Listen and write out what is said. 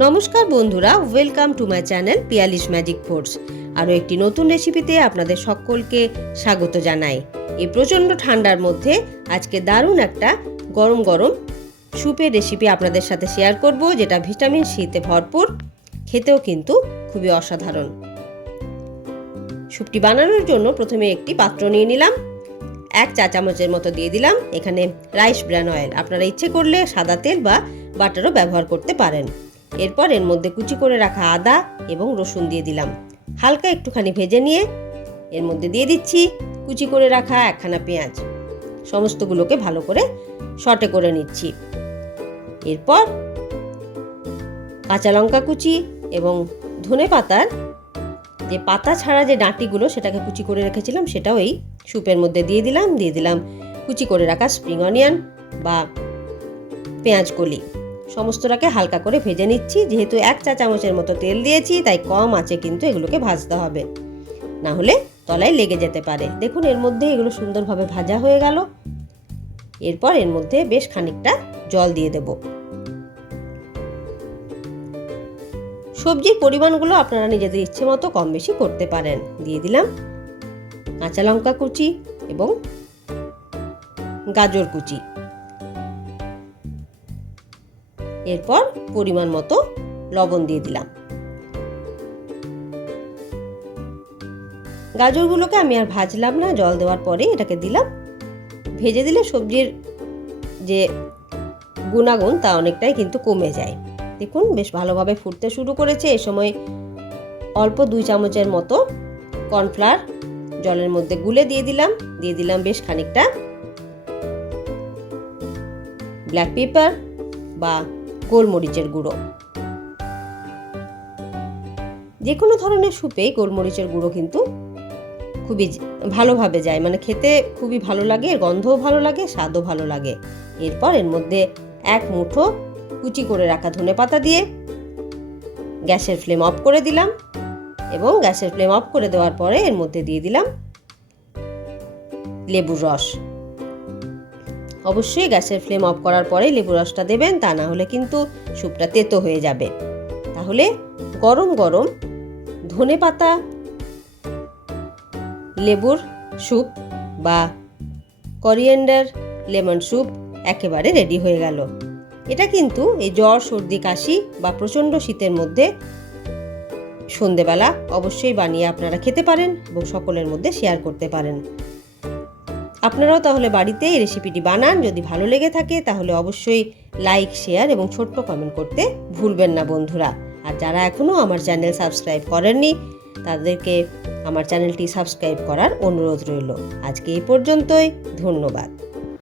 নমস্কার বন্ধুরা, welcome to my channel Piyali's magic force. আরও একটি নতুন রেসিপিতে আপনাদের সকলকে স্বাগত জানাই। এই প্রচণ্ড ঠান্ডার মধ্যে আজকে দারুণ একটা গরম গরম স্যুপের রেসিপি আপনাদের সাথে শেয়ার করব, যেটা ভিটামিন সিতে ভরপুর, খেতেও কিন্তু খুবই অসাধারণ। স্যুপটি বানানোর জন্য প্রথমে একটি পাত্র নিয়ে নিলাম। 1 চা চামচের মতো দিয়ে দিলাম এখানে রাইস ব্র্যান অয়েল। আপনারা ইচ্ছে করলে সাদা তেল বা বাটারও ব্যবহার করতে পারেন। এরপর এর মধ্যে কুচি করে রাখা আদা এবং রসুন দিয়ে দিলাম। হালকা একটুখানি ভেজে নিয়ে এর মধ্যে দিয়ে দিচ্ছি কুচি করে রাখা একখানা পেঁয়াজ। সমস্তগুলোকে ভালো করে সটে করে নিচ্ছি। এরপর কাঁচা লঙ্কা কুচি এবং ধনে পাতার যে পাতা ছাড়া যে ডাঁটিগুলো সেটাকে কুচি করে রেখেছিলাম, সেটাও এই স্যুপের মধ্যে দিয়ে দিলাম কুচি করে রাখা স্প্রিং অনিয়ন বা পেঁয়াজ কলি। সমস্তটাকে হালকা করে ভেজে নিচ্ছি। যেহেতু 1 চা চামচের মতো তেল দিয়েছি, তাই কম আঁচে কিন্তু এগুলোকে ভাজতে হবে, না হলে তলায় লেগে যেতে পারে। দেখুন এর মধ্যে এগুলো সুন্দরভাবে ভাজা হয়ে গেল। এরপর এর মধ্যে বেশ খানিকটা জল দিয়ে দেব। সবজির পরিমাণগুলো আপনারা নিজেদের ইচ্ছে মতো কম বেশি করতে পারেন। দিয়ে দিলাম কাঁচা লঙ্কা কুচি এবং গাজর কুচি। এরপর পরিমাণ মতো লবণ দিয়ে দিলাম। গাজরগুলোকে আমি আর ভাজলাম না, জল দেওয়ার পরে এটাকে দিলাম। ভেজে দিলে সবজির যে গুণাগুণ তা অনেকটাই কিন্তু কমে যায়। দেখুন বেশ ভালোভাবে ফুটতে শুরু করেছে। এ সময় অল্প 2 চামচের মতো কর্নফ্লাওয়ার জলের মধ্যে গুলে দিয়ে দিলাম বেশ খানিকটা ব্ল্যাক পেপার বা গোলমরিচের গুঁড়ো। যে কোনো ধরনের স্যুপে গোলমরিচের গুঁড়ো কিন্তু খুবই ভালোভাবে যায়, মানে খেতে খুবই ভালো লাগে, গন্ধও ভালো লাগে, স্বাদও ভালো লাগে। এরপর এর মধ্যে 1 মুঠো কুচি করে রাখা ধনেপাতা দিয়ে গ্যাসের ফ্লেম অফ করে দিলাম এবং গ্যাসের ফ্লেম অফ করে দেওয়ার পরে এর মধ্যে দিয়ে দিলাম লেবুর রস। অবশ্যই গ্যাসের ফ্লেম অফ করার পরে লেবুর রসটা দেবেন, তা না হলে কিন্তু স্যুপটা তেতো হয়ে যাবে। তাহলে গরম গরম ধনেপাতা লেবুর স্যুপ বা করিয়েন্ডার লেমন স্যুপ একেবারে রেডি হয়ে গেল। এটা কিন্তু এই জ্বর, সর্দি, কাশি বা প্রচণ্ড শীতের মধ্যে সন্ধেবেলা অবশ্যই বানিয়ে আপনারা খেতে পারেন এবং সকলের মধ্যে শেয়ার করতে পারেন। আপনারাও তাহলে বাড়িতে এই রেসিপিটি বানান। যদি ভালো লেগে থাকে তাহলে অবশ্যই লাইক, শেয়ার এবং ছোট্ট কমেন্ট করতে ভুলবেন না বন্ধুরা। আর যারা এখনও আমার চ্যানেল সাবস্ক্রাইব করেননি, তাদেরকে আমার চ্যানেলটি সাবস্ক্রাইব করার অনুরোধ রইল। আজকে এই পর্যন্তই। ধন্যবাদ।